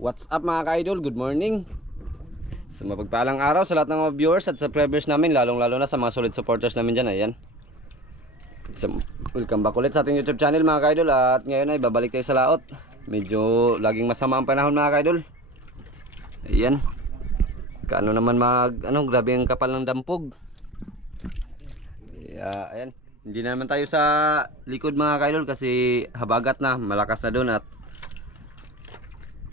What's up mga ka-idol? Good morning. Sa mapagpalang araw sa lahat ng mga viewers at subscribers namin, lalong-lalo na sa mga solid supporters namin dyan. Ayan. Welcome back ulit sa ating YouTube channel mga ka-idol. At ngayon ay babalik tayo sa laot. Medyo laging masama ang panahon mga ka-idol. Ayan. Kaano naman grabe ang kapal ng dampog. Ayan. Hindi na naman tayo sa likod mga ka-idol kasi habagat na, malakas na doon at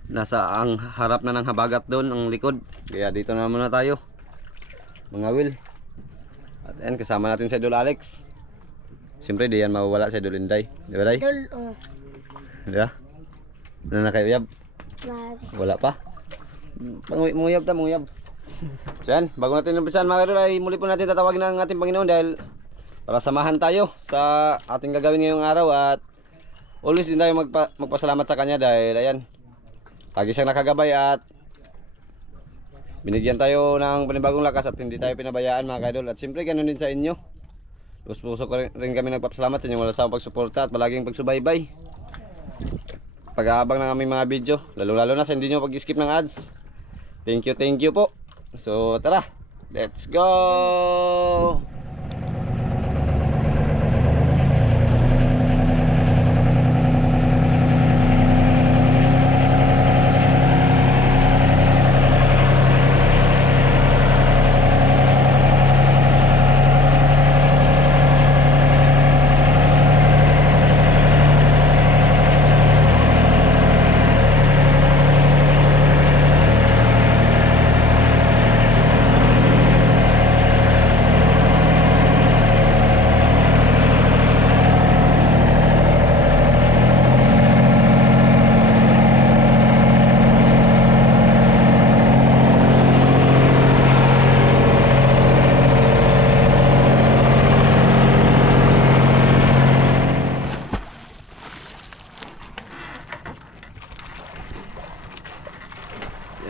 nasa ang harap na ng habagat doon ang likod. Kaya dito na muna tayo mga Will. At ayan, kasama natin si Idol Alex. Siyempre di yan mawawala si Idol Inday. Di ba Day? Idol, Di ba? Ano na kayo, Yab? Wala pa? Munguyab ta, munguyab. So yan, bago natin umpisan mga Idol ay muli po natin tatawagin ang ating Panginoon dahil para samahan tayo sa ating gagawin ngayong araw. At always din tayo magpasalamat sa kanya dahil ayan, lagi siyang nakagabay at binigyan tayo ng panibagong lakas at hindi tayo pinabayaan mga ka-idol. At siyempre ganoon din sa inyo. Puso ko rin kami nagpapasalamat sa inyong walang sawang pagsuporta at palaging pagsubaybay, pag-aabang ng aming mga video, lalo na sa hindi nyo pag-skip ng ads. Thank you po. So tara, let's go!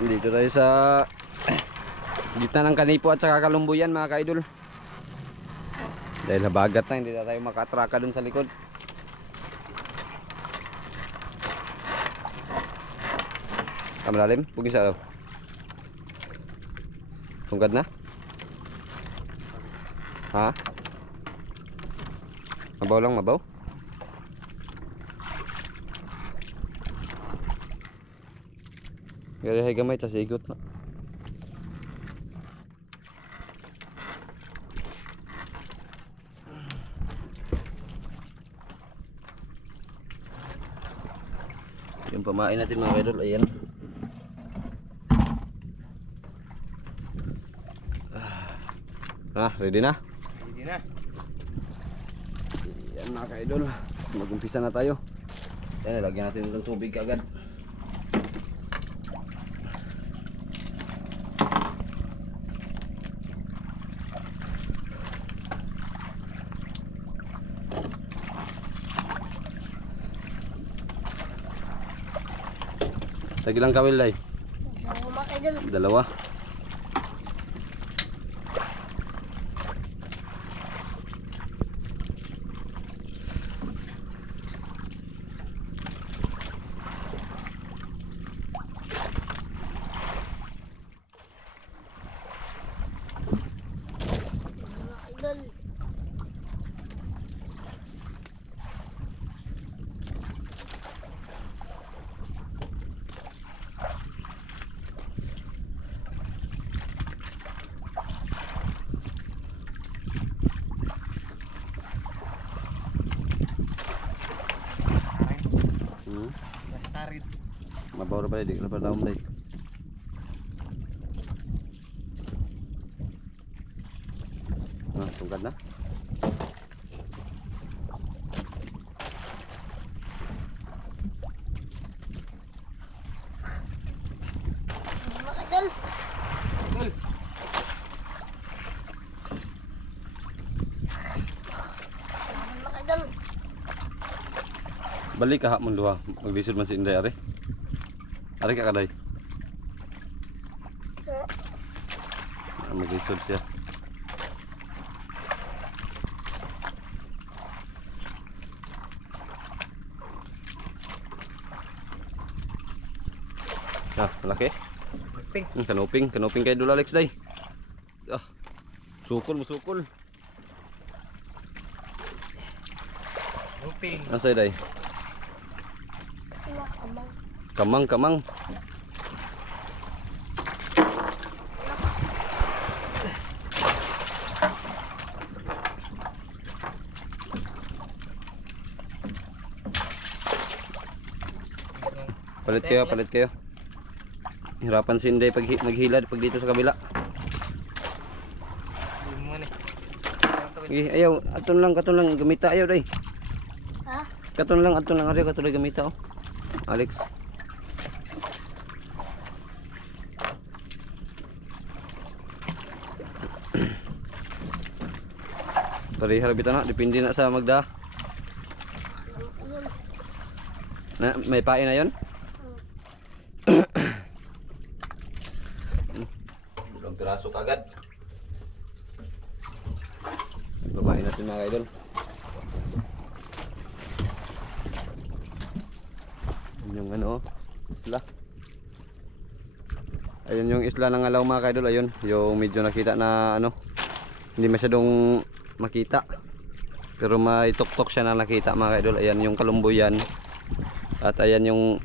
Dito tayo sa gitna ng Kanipo at saka Kalumbuyan mga ka-idol. Dahil habagat na, hindi na tayo makatraka dun sa likod. Malalim? Pugin sa tungkad na? Ha? Mabaw lang, mabaw? Gari hay gamay tas igot na. Yung pamain natin mga idol, ayan. Ready na? Ready na. Ayan mga ka-idol, mag-umpisa na tayo. Ayan, lagyan natin ng tubig agad. Lagi lang kawil ay. Dalawa. idol. Nastarit. Mabaw na pala, di na pala taong day. Tungkad na. Idol. Idol. Balik ka hapon duha. Maglisod man si Inday ari. Ari ka kaday. Maglisod siya. Ah, malaki. Luping. Kanuping kay Idol Alex day. Ah. Sukol. Luping. Ano day? Sila kamang. Kamang. Palit kayo. Hirapan si Inday pag maghilad pag dito sa kabila. Hindi mo ni. Ayaw, aton lang gamita ayaw day. Ha? Aton lang ari katuloy gamita oh. Alex. Parihar bitaw na, depende na sa magda. Ayun. Na may pain na 'yon. Dalawang piraso kagad. Babae natin mga idol. Yun yung ano, isla. Ayun yung isla ng Alaw mga idol. Ayun, yung medyo nakita na ano, hindi masyadong makita. Pero may tuktok siya na nakita mga idol. Ayan yung Kalumbuyan. At ayan yung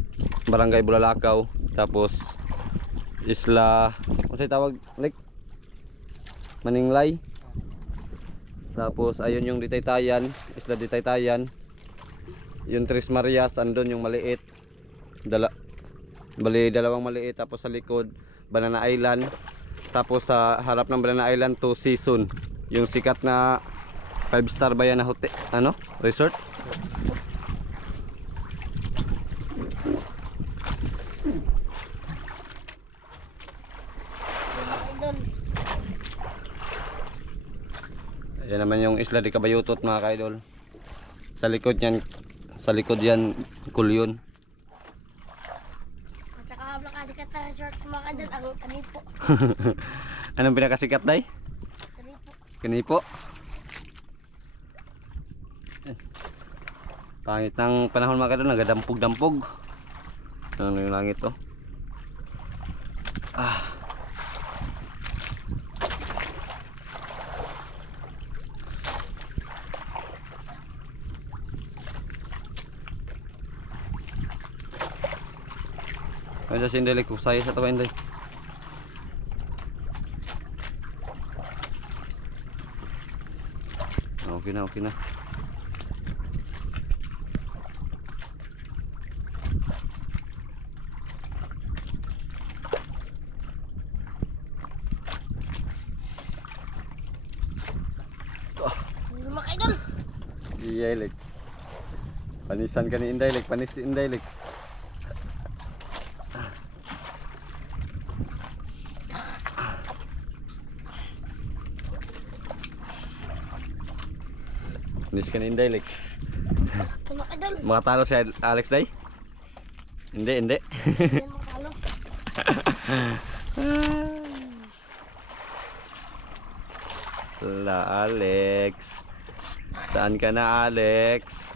Barangay Bulalakaw. Tapos isla, ano sa'y tawag? Like Maninglay. Tapos ayun yung Ditaytayan, isla Ditaytayan. Yung Tres Marias andun yung maliit. Dalawang maliit. Tapos sa likod Banana Island. Tapos sa harap ng Banana Island Two Seasons. Yung sikat na 5-star ba yan na hotel, ano? Resort. Idol. Ayan naman yung isla di Kabayutot mga ka-idol. Sa likod yan Kulyon. At saka habang kasikat na resort mga idol, ang kanipo. Anong pinakasikat day? Kanipo. Kanipo. Pangit ng panahon mga ka-idol, nagadampog-dampog. Ano yung langit to? Ano sa Inday, kung saya sa tawa Inday. Okay na. Hindi mga idol. Iya like. Panisan ka ni Inday like, panis si Inday like. Panis ka ni Inday like. Ito mga idol. Makatalo si Alex day? Hindi. Hindi makalo. La Alex. Saan ka na Alex?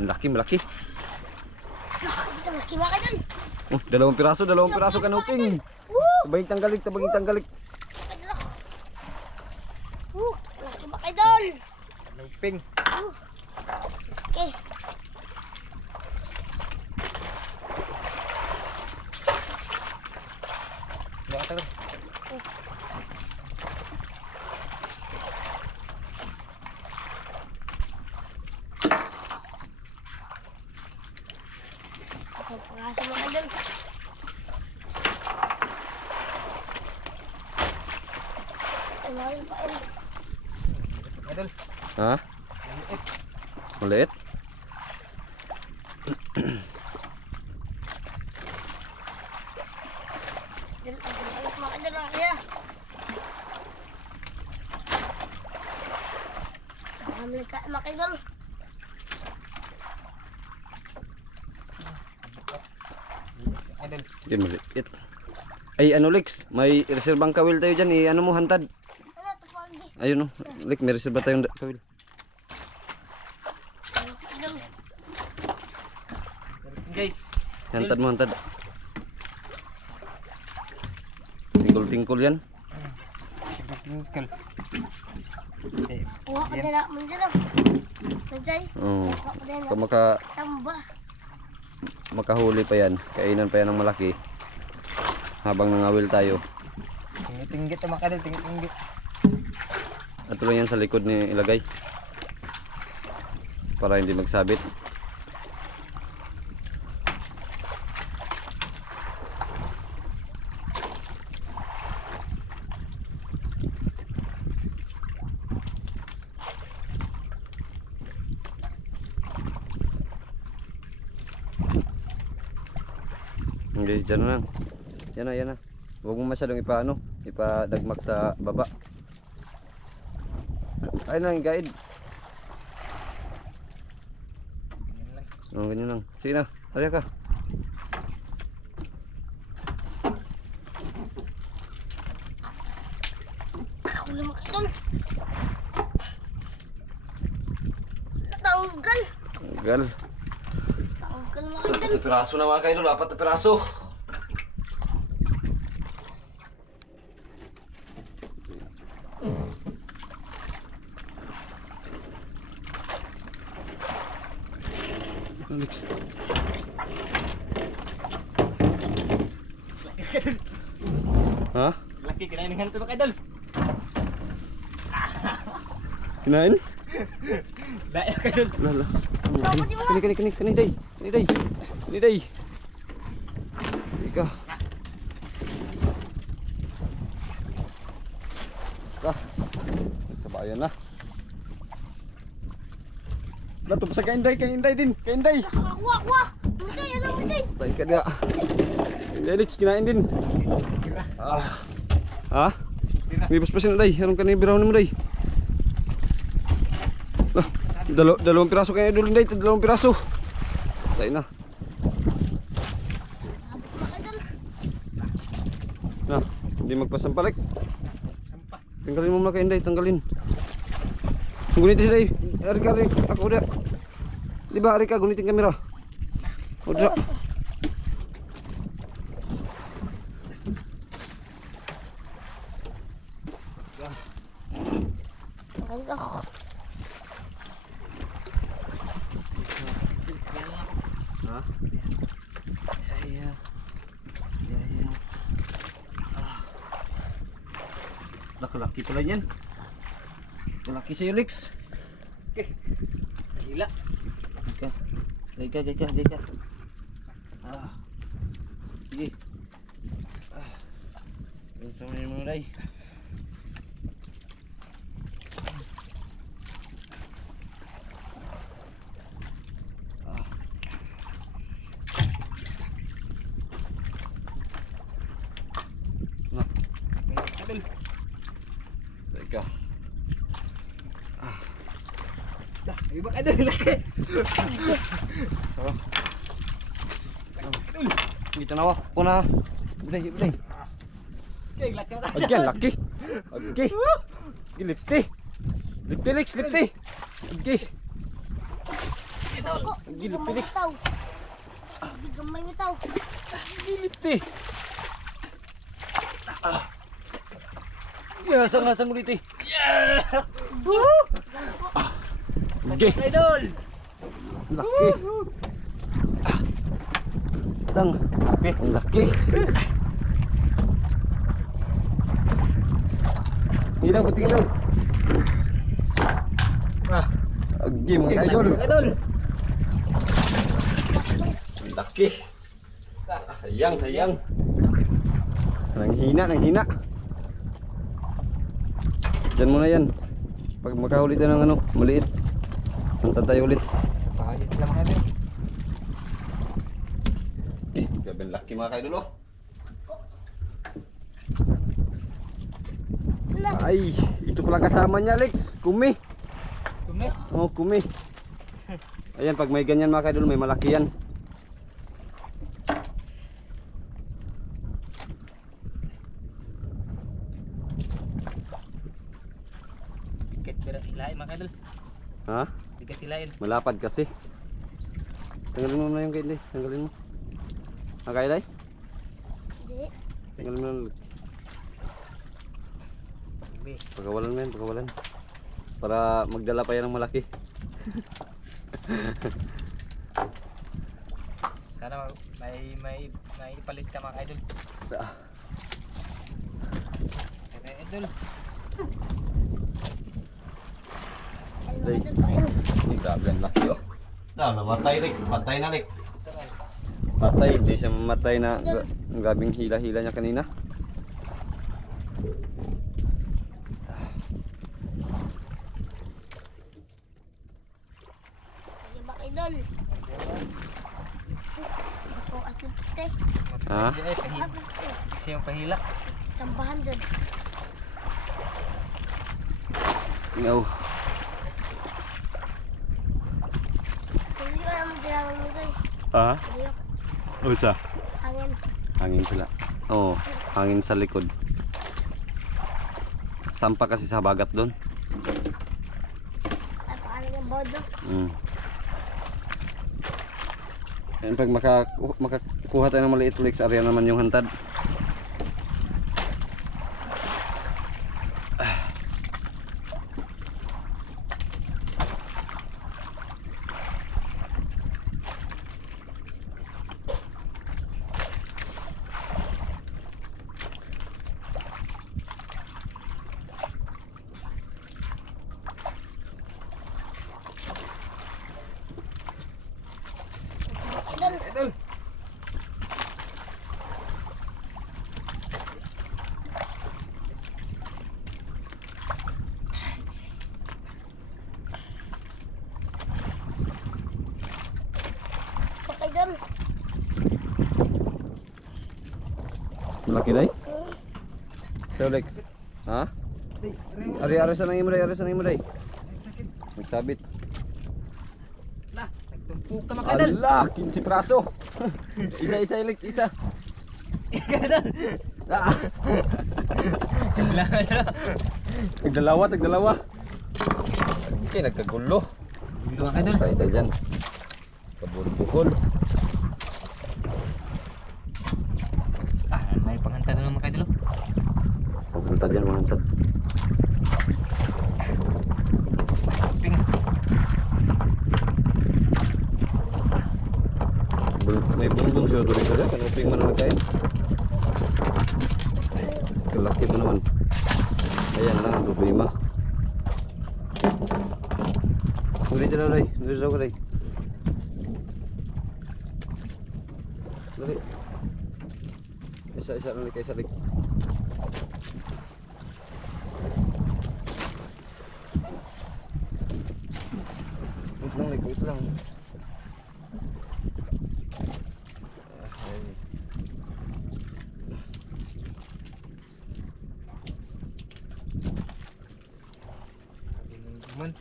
Malaki. Ito laki mga idol. Oh, dalawang piraso kanuping. Tabaging tanggalig. Idol ako. Laki mga idol. Luping. Okay. Bakit? Pagkakasa mga idol. Ay, mahal pa idol. Idol. Ha? Maliit? Idol, alis mga idol mga kaya. Mahamli ka mga idol. Idol. Yan maliit. Ay ano Lex, may reserbang kawil tayo dyan. Ano mo hantad? Ano ito pagi? Ayun oh. Lex, may reserba tayong kawil. Idol. Guys. Hantad mo hantad. tingkol-tingkol yan. Tingkol. Eh, Kuha ka yan. din ako dito. Nandiyan. Oo. Kuha ka din Kung ako. Samba. makahuli pa yan, kainan pa yan ng malaki. Habang nangawil tayo. Tinggit mga kadol, tinggit. At lang yan sa likod ni ilagay. Para hindi magsabit. Okay, dyan na lang. Yan na, yan na. Huwag mo masyadong ipadagmak sa baba. Ayun lang, guide. Yan lang. Oh, ganyan lang. Sige na, tara ka. Ako na mga idol. Natanggal. Gal. Tanggal mga idol. 4 piraso na mga kaidol, 4 na piraso. Alex. Ha? Laki kinain dengan tu mga kadol. Kinain? Dai kadol. Lala. Kini day. Kini day. Ika. Sabayan na. Dato pa sa kainday din. Kainday. Kuha. Nandiyan, ano nandiyan? Tay ka dia. Alex kinain din. Ah. Ha? Ngibos pa sila day. Anong kanibiraw ni mo day? Lah, dalawang piraso kayo dulin day, 2 piraso. Tay na. Mga idol. Na, hindi magpasampalik. Sampah. Tanggalin mo muna kayo day, tanggalin. Gunitin sila eh. Ari ka, ako udah. Di ba, ari ka, gunitin kamera. Udah. Mga idol. Ha? Ya. Laki-laki pala yan. Laki sa'yo, Lex. Gila. Gaya. Ah. Sige. Ah. Yung sama niyo mga day. Ah. Nah, Kadol. teka. Dah, iba kadol laki. Kita nawa. Puna. Uday. Okay, laki mga kadol. Again, laki. Okay. Lifty. Lifty, Lex, lifty. Okay. Ako. Lagi, Gamay Felix. bitaw. Hindi gamay bitaw. Lifty. Ya, sang-sang mo dito. Okay. Kadol. Laki. Tang. Ang laki. Hilang pati kita. Ah, Agi mga idol. kadol. Ang laki. Hayang. Nang hina. Diyan muna yan. Pag makahuli tayo ng ano, maliit. Punta tayo ulit. Pahit lang mga kadol. Grabe ang laki mga kaidol oh. Ay, ito pala kasama niya Alex. Kumi. Tumit. Oh, kumi. Ayan, pag may ganyan mga kaidol, may malaki yan. Bigat berat hilain mga kadol. Ha? Bigat hilain. Malapad kasi. Tanggalin mo na yung kainday. Tanggalin mo. Nakaiday? Hindi. Tanggalin mo na. Be. Pagawalan mo yan, pagawalan. Para magdala pa yan ng malaki. Sana may ipalit ka mga idol. Ah, Kaya idol. Day. Ay, grabe ang laki oh. Namatay Rick, patay na Rick. Patay, hindi siya mamatay na ang grabing hila-hila niya kanina. Sige ba idol? Ako asli teh. Ha? Ay, pahila. Asli teh. Siya yung pahila. Cambahan dyan. No. Sige ka naman ginagawa mo sa'yo. Ha? Sige. Usa? Hangin. Hangin sila. Oo, hangin sa likod. Sampa kasi sa bagat doon. Ay, paano yung bodo? And pag makakuha tayo ng maliit ulit sa area naman yung hantad. Idol. Idol. Bak idol. Laki day? Telex. Ha? Ari-ari sa nang imuday, ari sa nang imuday. Nagsabit. Lah, nagtumpok ka mga idol. Ala, 15 praso. Isa-isa ilik, isa. Idol. Ah, Kailangan na. tagdalawa, tagdalawa. Okay, nagkagulo. Gulo mga idol. Patay tayo dyan. Kabul-bukol. Ah, may panghantad na mga idol. Pagkantad dyan, mga hantad. Ping. May bungbong siya tuloy ka. Kanuping man naman tayo. Kalaki pa naman. Ayan lang ang problema. Ulit na rin. Ulit na rin. Dali. Isa-isa lang kay Sarik. Wait lang, wait lang. Ay. Man.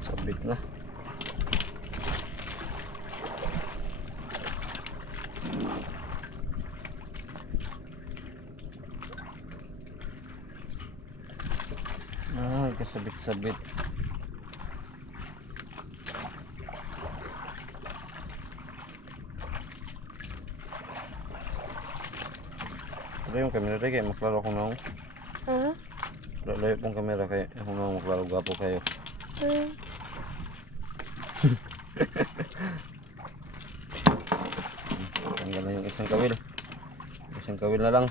Sabit na. Ah, kasabit-sabit. Pero yung kamera rin kayo, maklaro ko na ako. Layo pong kamera kayo, ako na maklaro gwapo kayo. Tanggal na yung isang kawil. Isang kawil na lang.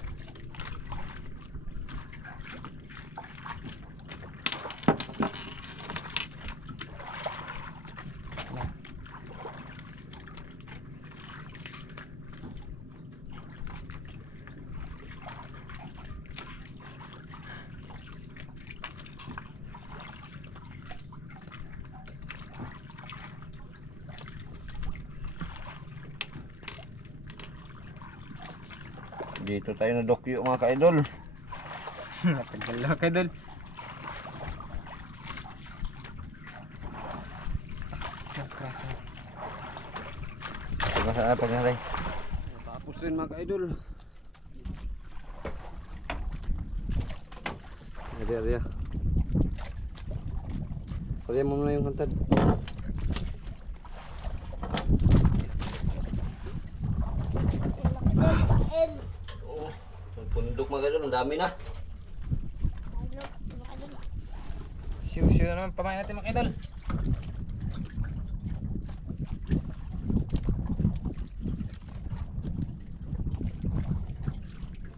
Dito tayo na dokyo mga ka-idol. Matagal na mga idol. Pagkasaray. Tapos rin mga ka-idol. Area. Kaya mo muna yung hantad. Kain. Oo. Yung pundok mga idol, ang dami na. Ano? Ano? Siyo-siyo naman pamain natin mga idol.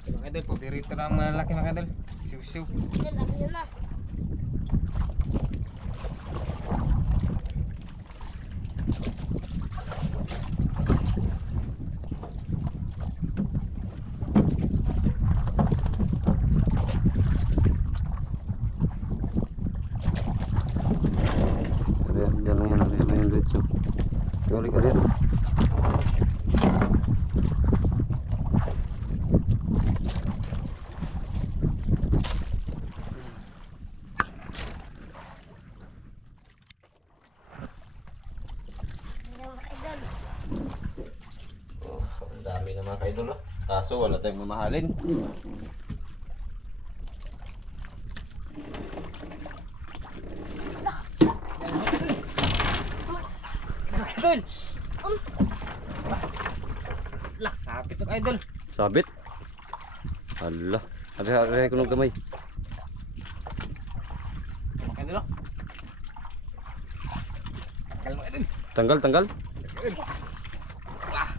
Mga idol, paborito na ang malalaki mga idol. Siyo-siyo. Yan, ako yun na. Kaya dyan lang yan, yan lang yung diretso. Ulit ka rin. Yan, mga idol. Oh, ang dami na mga kaidol. Kaso wala tayong mamahalin. Mga idol! Lah, sapit ng idol. Sabit. Hala. Ari-ari ko ng gamay. Mga idol, oh. Tagal mga idol. Tanggal. Lah,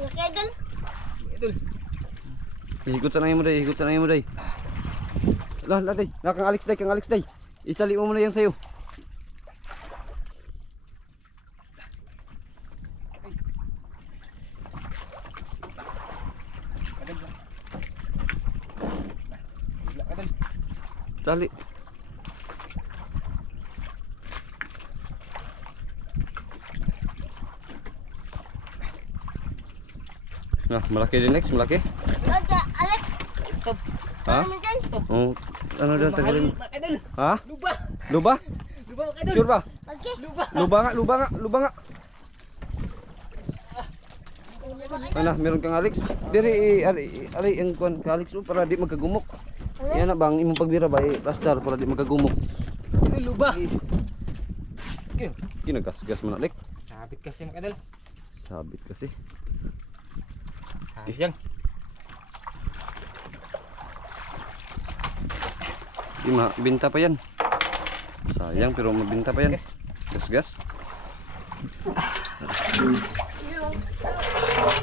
Yan, mga idol. mga idol. Ihikot sa nangin mo day, ihikot sa nangin mo day. Lah, day. Kang Alex day. Itali mo muna yan sa'yo. Idol, lah. Lah, idol. Tali. Nah, malaki din next, malaki. Okay, Alex. Stop. Ha? Ano naman dyan? Oh, ano daw tagalin mo? Mga idol. Ha? Luba. Luba? Luba mga idol. Sure ba? Okay. Luba. Luba nga. Mga idol. Ana, meron kang Alex. Diri ari ang kuan ka Alex oh, para di magkagumok. Yan na bang imong pagbira ba plaster para di magkagumok. Ito luba. Okay. Kinagasgas man Alex. Sabit kasi mga idol. Sabit kasi. Ayang. Di mabinta pa yan. Sayang pero mabinta pa yan. Gas.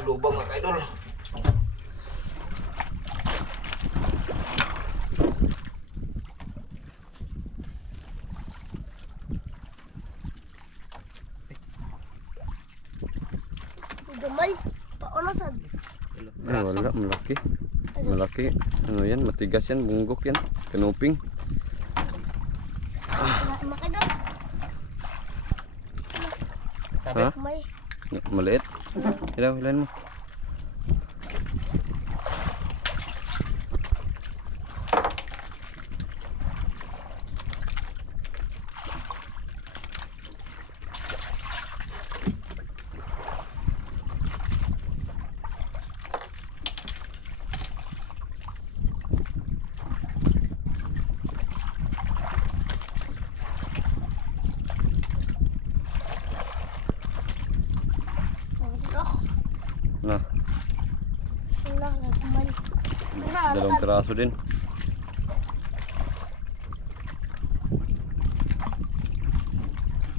Lubang mga idol. Gamay. Paano sad? Ay, wala, malaki. Malaki. Ano yan, matigas yan, bunggok yan. Kanuping. Mga idol. Ha? Gamay. Maliit. Hilahin mo. Nah, Wala, gamay. dalawang piraso din.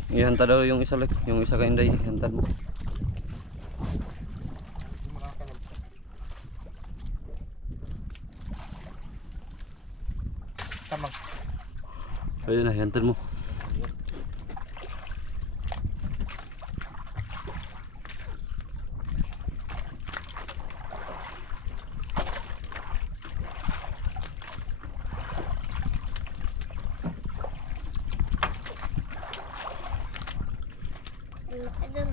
Ihanta daw yung isa like, yung isa ka Inday, ihantad mo. Tamang. Ayun na, ihantad mo. Mga idol.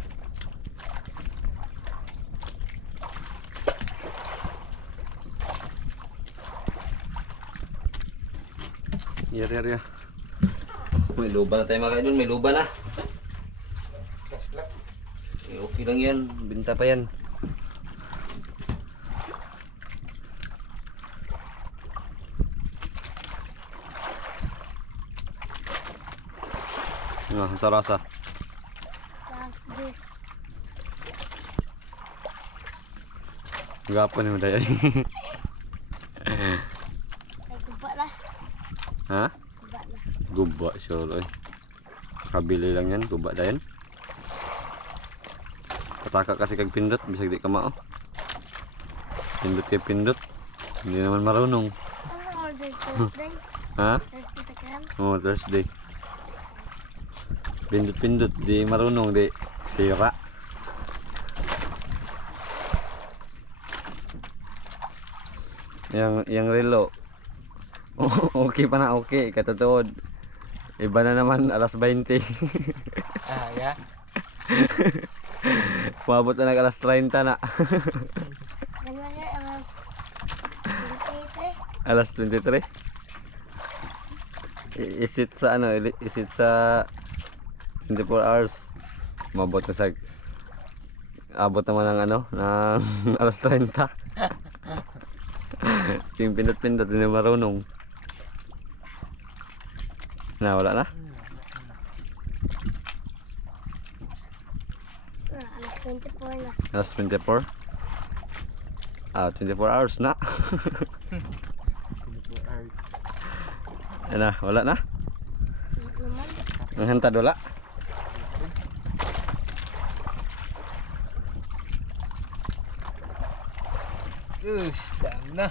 Yari. May luba na tayo mga idol, may luba na. Eh, okay lang yan, binta pa yan. Nga, sa rasa. Last days. Gapon mo dayo. Ay, guba na. Ha? Guba na. Guba, sure. Oy. Kabili lang yan, guba dayon. Pataka kasi kag pindot, bisag di ka mao. Pindot kay pindot. Hindi naman marunong. Ano ang order Thursday? Ha? Thursday takahan? Oh, Thursday. Pindot-pindot, di marunong, di sira. Yang relo. Okay pa na, okay. Katotoo. Iba na naman, alas 20. Ah, ya. Umabot na alas 30 na. Ganyan nga, alas 28 Alas 23. Isit sa ano, isit sa 24 hours. Umabot na sa abot naman ng ano, ng alas 30. Yung pindot-pindot, hindi marunong. Na, wala na? alas 24 na. Alas 24? Ah, 24 hours na. Yan na, wala na? Ano naman? Ang hantad wala? Dami na.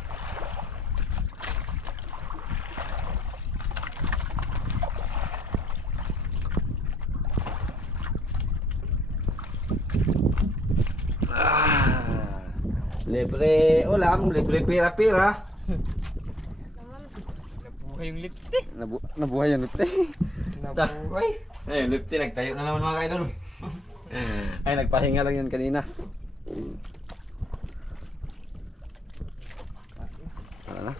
Libre ulam, libre pira-pira. Naman. Nabuhay yung lipte. Nabuhay yan, Lipte. Nabuhay. Ay, Lipte, nagtayo na naman mga kaidol. Ay, nagpahinga lang yan kanina. Wala na?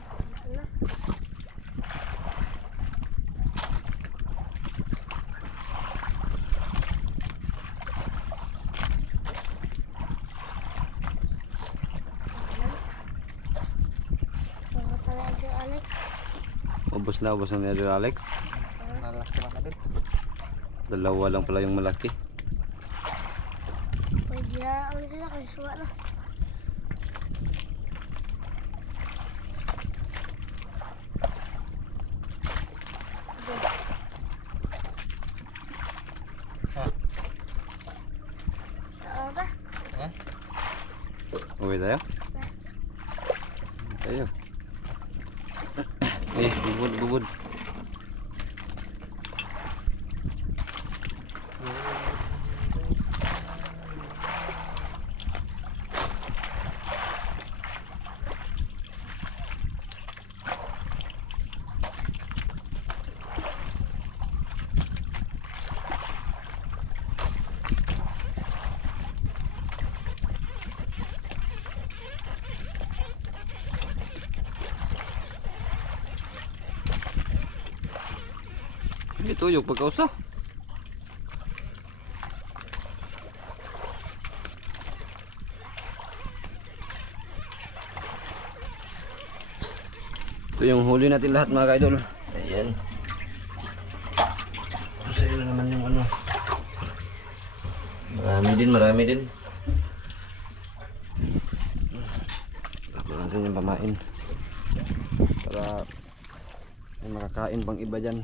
Ano? Mga talaga, Alex. Ubos na ni Idol Alex. Malaki mga kadol. Dalawa lang pala yung malaki. Pwede na ang sila kasi suwa na. Ano ba? Ha? Uwi tayo? Tayo. Eh, bubud. Ito yung pagkausa. Ito yung huli natin lahat mga kaidol. Ayan. Sa'yo na naman yung ano. Marami din. Tapos natin yung pamain. Para may makakain pang iba dyan.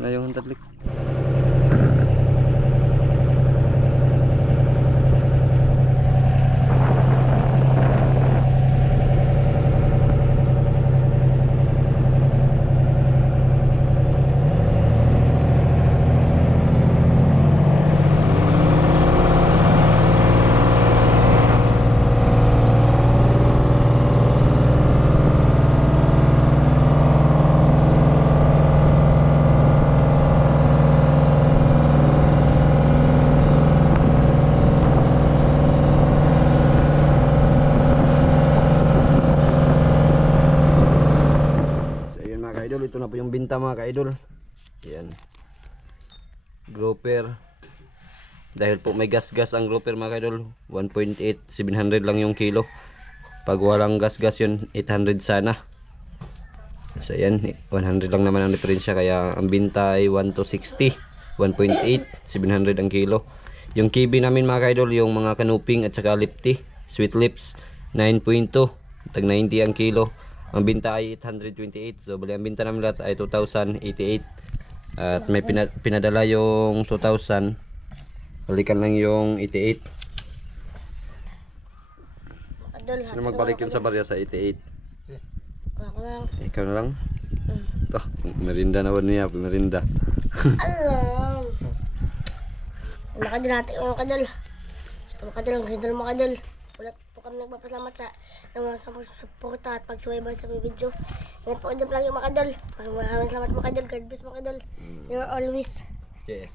Ngayong hantadlik. Ito na po yung binta mga ka-idol. Ayan. grouper. Dahil po may gas-gas ang grouper mga kaidol, 1.8, 700 lang yung kilo. Pag walang gas-gas yun, 800 sana. So yan, 100 lang naman ang diferensya, kaya ang binta ay 1 to 60, 1.8, 700 ang kilo. Yung kibi namin mga kaidol, yung mga kanuping at saka lipty, sweet lips, 9.2, tag 90 ang kilo. Ang binta ay 828, so bali ang binta namin lahat ay 2,088. At may pinadala yung 2,000, balikan lang yung 88. Makadol. Sino magbalik yun sa barya sa 88? Ako lang. Ikaw na lang? Ito, merinda naman niya, merinda. Alam. Makadol natin ang makadol. Ang makadol, makadol. Ulit po kami nagpapasalamat sa mga pagsuporta at pagsubaybay sa video. Ingat po kayo lagi makadol. Maraming salamat makadol. God bless makadol. You're always. Yes.